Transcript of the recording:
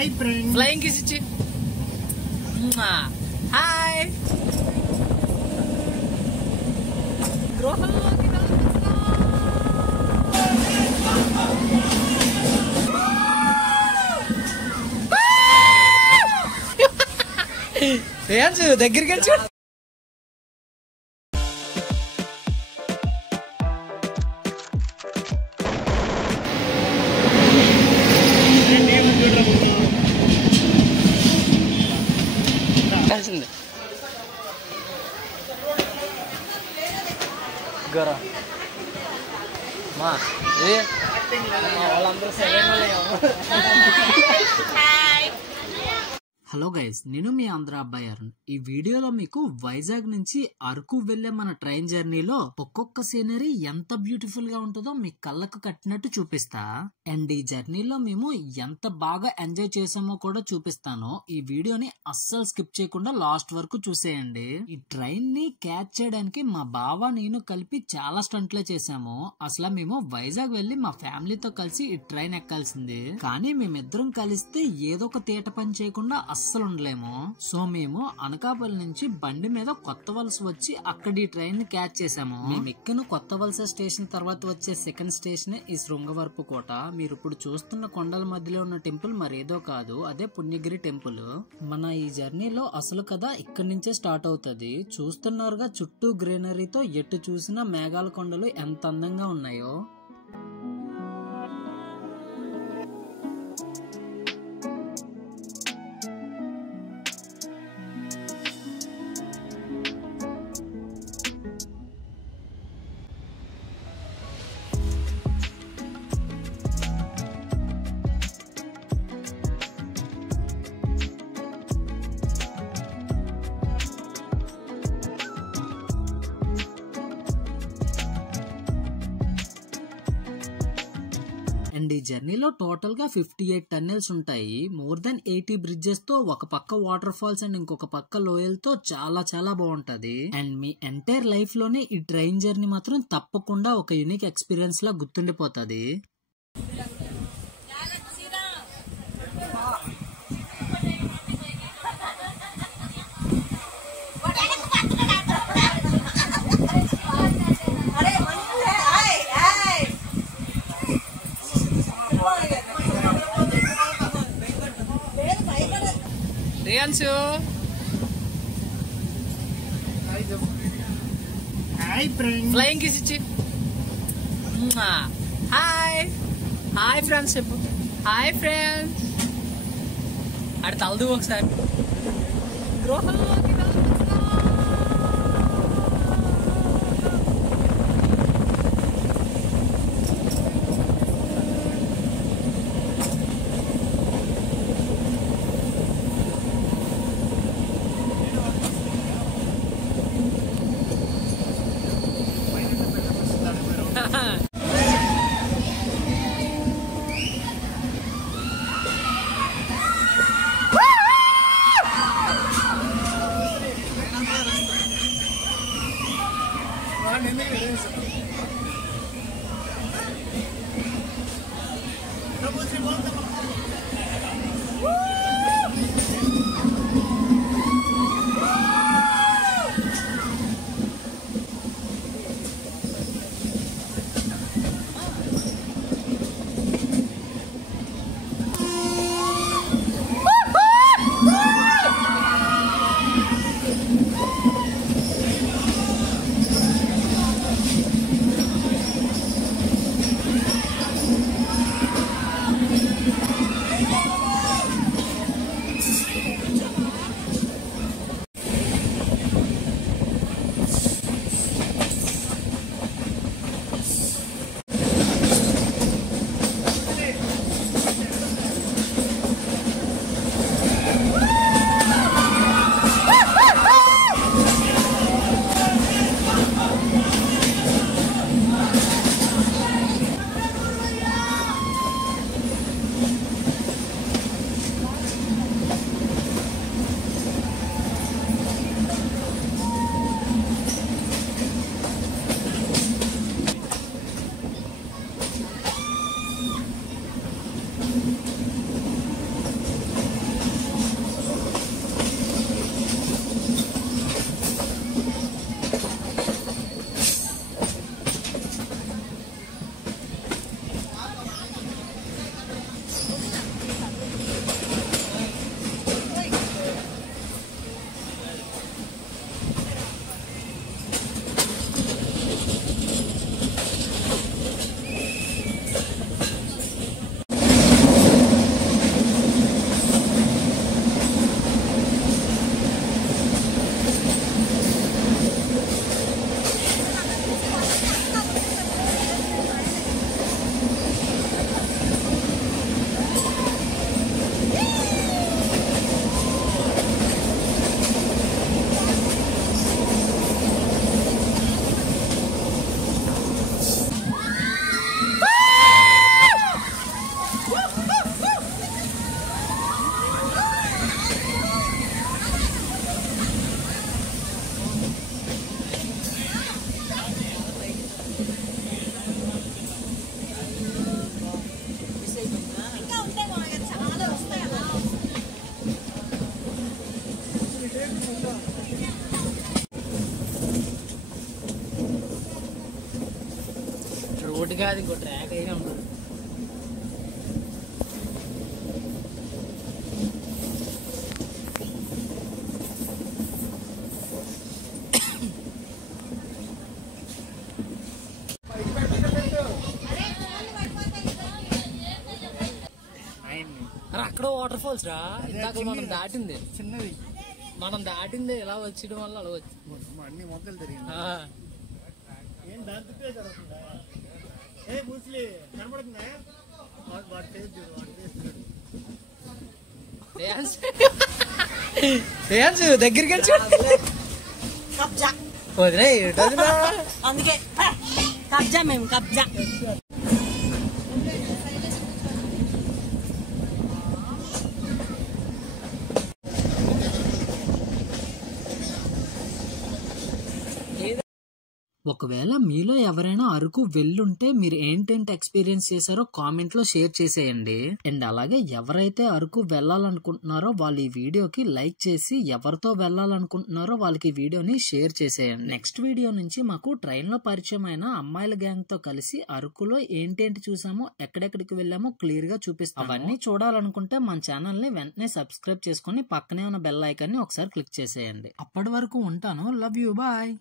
Hi friends flying kiss ఇచ్చి hi దగ్గరికి వెళ్ళి కలిసింది గరా మా వాళ్ళందరూ హలో గైస్, నేను మీ ఆంధ్ర అబ్బాయి అరుణ్. ఈ వీడియోలో మీకు వైజాగ్ నుంచి అరకు వెళ్లే మన ట్రైన్ జర్నీలో ఒక్కొక్క సీనరీ ఎంత బ్యూటిఫుల్ గా ఉంటుందో మీ కళ్ళకు కట్టినట్టు చూపిస్తా. అండ్ ఈ జర్నీలో మేము ఎంత బాగా ఎంజాయ్ చేసామో కూడా చూపిస్తాను. ఈ వీడియోని అస్సలు స్కిప్ చేయకుండా లాస్ట్ వరకు చూసేయండి. ఈ ట్రైన్ ని క్యాచ్ చేయడానికి మా బావ నేను కలిపి చాలా స్టంట్లే చేసాము. అసలు మేము వైజాగ్ వెళ్లి మా ఫ్యామిలీతో కలిసి ఈ ట్రైన్ ఎక్కాల్సింది, కానీ మేమిద్దరం కలిస్తే ఏదో ఒక తీట పని చేయకుండా అస్సలు ఉండలేము. సో మేము అనకాపల్లి నుంచి బండి మీద కొత్త వలస వచ్చి అక్కడ ఈ ట్రైన్ ని క్యాచ్ చేసాము. మేము ఎక్కిన కొత్త వలస స్టేషన్ తర్వాత వచ్చే సెకండ్ స్టేషన్ ఈ శృంగవరపు కోట. మీరు ఇప్పుడు చూస్తున్న కొండల మధ్యలో ఉన్న టెంపుల్ మరేదో కాదు, అదే పుణ్యగిరి టెంపుల్. మన ఈ జర్నీలో అసలు కథ ఇక్కడి నుంచే స్టార్ట్ అవుతుంది. చూస్తున్నారుగా చుట్టూ గ్రీనరీతో ఎటు చూసినా మేఘాల కొండలు ఎంత అందంగా ఉన్నాయో. అండ్ ఈ జర్నీలో టోటల్ గా 58 టన్నెల్స్ ఉంటాయి. మోర్ దెన్ 80 బ్రిడ్జెస్ తో, ఒక పక్క వాటర్ ఫాల్స్ అండ్ ఇంకొక పక్క లోయలతో చాలా చాలా బాగుంటది. అండ్ మీ ఎంటైర్ లైఫ్ లోనే ఈ ట్రైన్ జర్నీ మాత్రం తప్పకుండా ఒక యూనిక్ ఎక్స్పీరియన్స్ లా గుర్తుండిపోతుంది. హాయ్ ఫ్రెండ్స్ ఫ్లయింగ్ కిస్ ఇచ్చి హాయ్ హాయ్ ఫ్రెండ్స్ చెప్పు. హాయ్ ఫ్రెండ్స్ అక్కడ తలదు ఒకసారి. కాదు ఇంకో ట్రాక్ అయినా ఉండదు. అక్కడ వాటర్ ఫాల్స్ రా, ఇందాక మనం దాటింది చిన్నది, మనం దాటింది ఇలా వచ్చేయడం వల్ల అలా వచ్చి అన్ని మొక్కలు తిరిగింది. దగ్గరికి వదిలే అందుకే కబ్జా మేము కబ్జా. ఒకవేళ మీలో ఎవరైనా అరకు వెళ్ళుంటే మీరు ఏంటేంటి ఎక్స్పీరియన్స్ చేశారో కామెంట్ లో షేర్ చేసేయండి. అండ్ అలాగే ఎవరైతే అరకు వెళ్ళాలనుకుంటున్నారో వాళ్ళు ఈ వీడియోకి లైక్ చేసి, ఎవరితో వెళ్ళాలనుకుంటున్నారో వాళ్ళకి ఈ వీడియోని షేర్ చేసేయండి. నెక్స్ట్ వీడియో నుంచి మాకు ట్రైన్ లో పరిచయం అయిన అమ్మాయిల గ్యాంగ్ తో కలిసి అరకులో ఏంటేంటి చూసామో, ఎక్కడెక్కడికి వెళ్ళామో క్లియర్ గా చూపిస్తాం. అవన్నీ చూడాలనుకుంటే మన ఛానల్ ని వెంటనే సబ్స్క్రైబ్ చేసుకుని పక్కనే ఉన్న బెల్ ఐకాన్ ని ఒకసారి క్లిక్ చేసేయండి. అప్పటి వరకు ఉంటాను. Love you, bye.